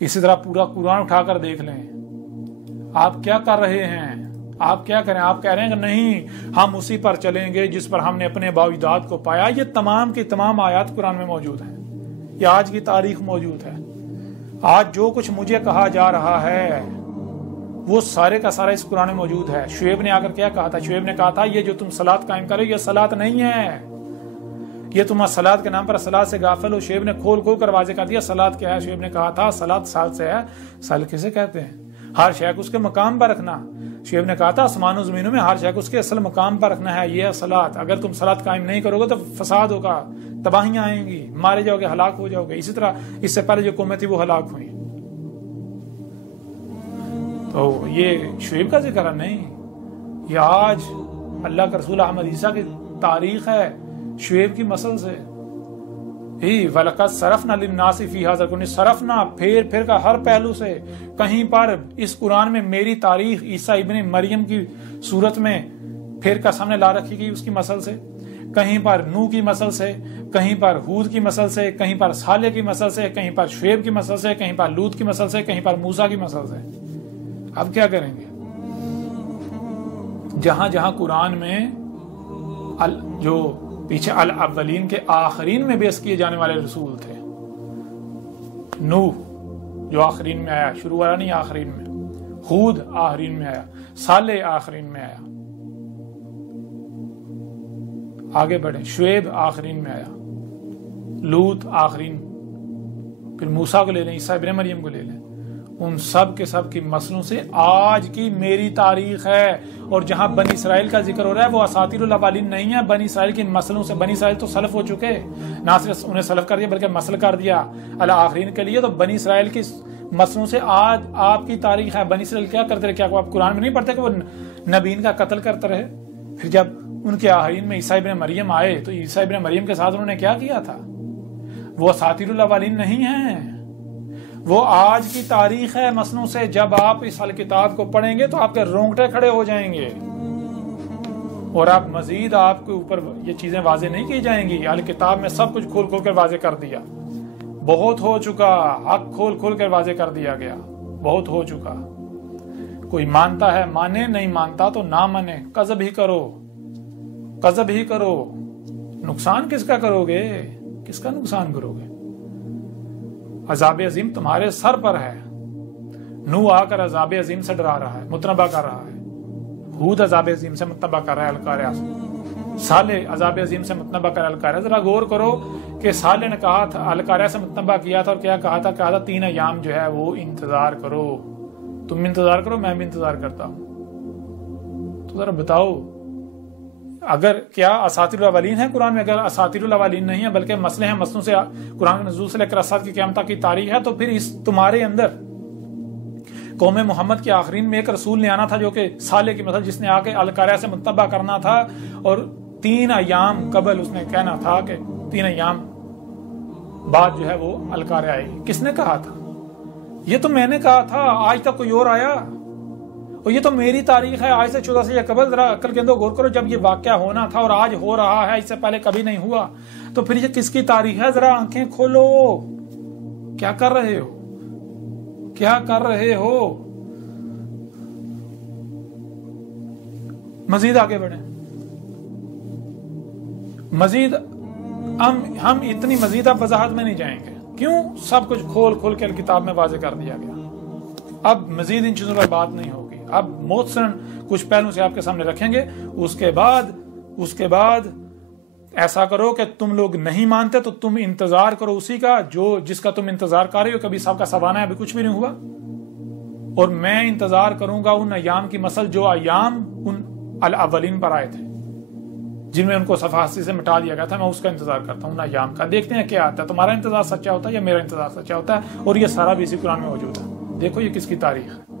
इसी तरह पूरा कुरान उठाकर देख लें, आप क्या कर रहे हैं, आप क्या करें। आप कह रहे हैं कि नहीं हम उसी पर चलेंगे जिस पर हमने अपने बाविदात को पाया। ये तमाम की तमाम आयत कुरान में मौजूद है, ये आज की तारीख मौजूद है। आज जो कुछ मुझे कहा जा रहा है वो सारे का सारा इस कुरान में मौजूद है। शुएब ने आकर क्या कहा था? शुएब ने कहा था ये जो तुम सलात कायम करो ये सलात नहीं है, ये तुम सलात के नाम पर सलात से गाफिल हो। शुएब ने खोल खोल कर वाज़े कर दिया सलात क्या है। शुएब ने कहा था सलात साल से है। साल किसे कहते हैं? हर शय को उसके मकाम पर रखना। शुएब ने कहा था आसमानों जमीनों में हर शय को उसके असल मकाम पर रखना है, ये है सलात। अगर तुम सलात कायम नहीं करोगे तो फसाद होगा, तबाहियां आएंगी, मारे जाओगे, हलाक हो जाओगे। इसी तरह इससे पहले जो कौमें थी वो हलाक हुई। तो ये शुएब का जिक्र नहीं, ये आज अल्लाह के रसूल अहमद ईसा की तारीख है शुएब की मसल से। वलक़द सरफ़ना लिन्नासि फ़ी हाज़ा कुरान, सरफ़ना फेर फिर का हर पहलू से। कहीं पर इस कुरान में मेरी तारीख ईसा इब्ने मरियम की सूरत में फिर का सामने ला रखी गई उसकी मसल से, कहीं पर नूह की मसल से, कहीं पर हूद की मसल से, कहीं पर साले की मसल से, कहीं पर शुएब की मसल से, कहीं पर लूत की मसल से, कहीं पर मूसा की मसल से। अब क्या करेंगे? जहां जहां कुरान में जो पीछे अल अव्वलीन के आखरीन में बेस किए जाने वाले रसूल थे, नूह जो आखरीन में आया, शुरू वाला नहीं आखरीन में, हूद आखरीन में आया, साले आखरीन में आया, आगे बढ़े, शुएब आखरीन में आया, लूत आखरीन, फिर मूसा को ले लें, ईसा इब्ने मरियम को ले लें, उन सब के सब की मसलों से आज की मेरी तारीख है। और जहां बनी इसराइल का जिक्र हो रहा है वो असातिरुल अव्वलीन नहीं है, बनी इसराइल की मसलों से। बनी इसराइल तो सलफ हो चुके, ना सिर्फ उन्हें सलफ कर दिया बल्कि मसल कर दिया अल आखरीन के लिए। तो बनी इसराइल की मसलों से आज आपकी तारीख है। बनी इसराइल क्या करते रहे? क्या आप कुरान में नहीं पढ़ते कि वो नबीन का कत्ल करते रहे? फिर जब उनके आखरीन में ईसा इब्ने मरियम आए तो ईसा इब्ने मरियम के साथ उन्होंने क्या किया था? वो असातिरुल अव्वलीन नहीं है, वो आज की तारीख है मसलों से। जब आप इस अल किताब को पढ़ेंगे तो आपके रोंगटे खड़े हो जाएंगे और आप मजीद आपके ऊपर ये चीजें वाजे नहीं की जाएंगी। अल किताब में सब कुछ खोल खोल कर वाजे कर दिया, बहुत हो चुका, हक खोल खोल कर वाजे कर दिया गया, बहुत हो चुका। कोई मानता है माने, नहीं मानता तो ना माने, कज़ब ही करो, कज़ब ही करो। नुकसान किसका करोगे? किसका नुकसान करोगे? अज़ाब अजीम तुम्हारे सर पर है। नूह आकर अज़ाब अजीम से डरा रहा है, मुतनबा कर रहा है। हूद अज़ाब अजीम से मुतनबा कर रहा है, अलकारिया से। साले अज़ाब अजीम से मुतनबा कर अलकारिया। जरा गौर करो कि साले ने कहा था, अलकारिया से मुतनबा किया था और क्या कहा था? कहा था 3 अय्याम जो है वो इंतजार करो, तुम इंतजार करो, मैं भी इंतजार करता हूं। तो जरा बताओ, अगर क्या असातिरुल अव्वलीन है कुरान में? अगर असातिरुल अव्वलीन नहीं है बल्कि मसले हैं, मसलों से कुरान के नज़ूल से लेकर असद की क़यामत की तारीख है, तो फिर इस तुम्हारे अंदर कौम मोहम्मद के आखरीन में एक रसूल ने आना था जो कि साले की मतलब, जिसने आके अलकारिया से मुतबा करना था और 3 अय्याम कबल उसने कहना था कि 3 अय्याम बाद जो है वो अलकारिया आएगी। किसने कहा था? ये तो मैंने कहा था, आज तक कोई और आया? और ये तो मेरी तारीख है आज से 1400 या कबल। जरा अक्ल के अंदर गौर करो, जब ये वाकया होना था और आज हो रहा है, इससे पहले कभी नहीं हुआ, तो फिर ये किसकी तारीख है? जरा आंखें खोलो, क्या कर रहे हो? क्या कर रहे हो? मजीद आगे बढ़े, मजीद हम इतनी मजीद अब वजाहत में नहीं जाएंगे। क्यों? सब कुछ खोल खोल के किताब में वाजे कर दिया गया। अब मजीद इन चीजों पर बात नहीं होगी। अब मोहतरम कुछ पहलू से आपके सामने रखेंगे। उसके बाद ऐसा करो कि तुम लोग नहीं मानते तो तुम इंतजार करो उसी का जो जिसका तुम इंतजार कर रहे हो। कभी सबका सवाना है, अभी कुछ भी नहीं हुआ, और मैं इंतजार करूंगा उन अय्याम की मसल जो अय्याम उन अल अव्वलीन पर आए थे, जिनमें उनको सफासी से मिटा दिया गया था। मैं उसका इंतजार करता हूँ उन अय्याम का। देखते हैं क्या आता है, तुम्हारा इंतजार सच्चा होता है या मेरा इंतजार सच्चा होता है। और ये सारा भी इसी कुरान में मौजूद है। देखो ये किसकी तारीख है।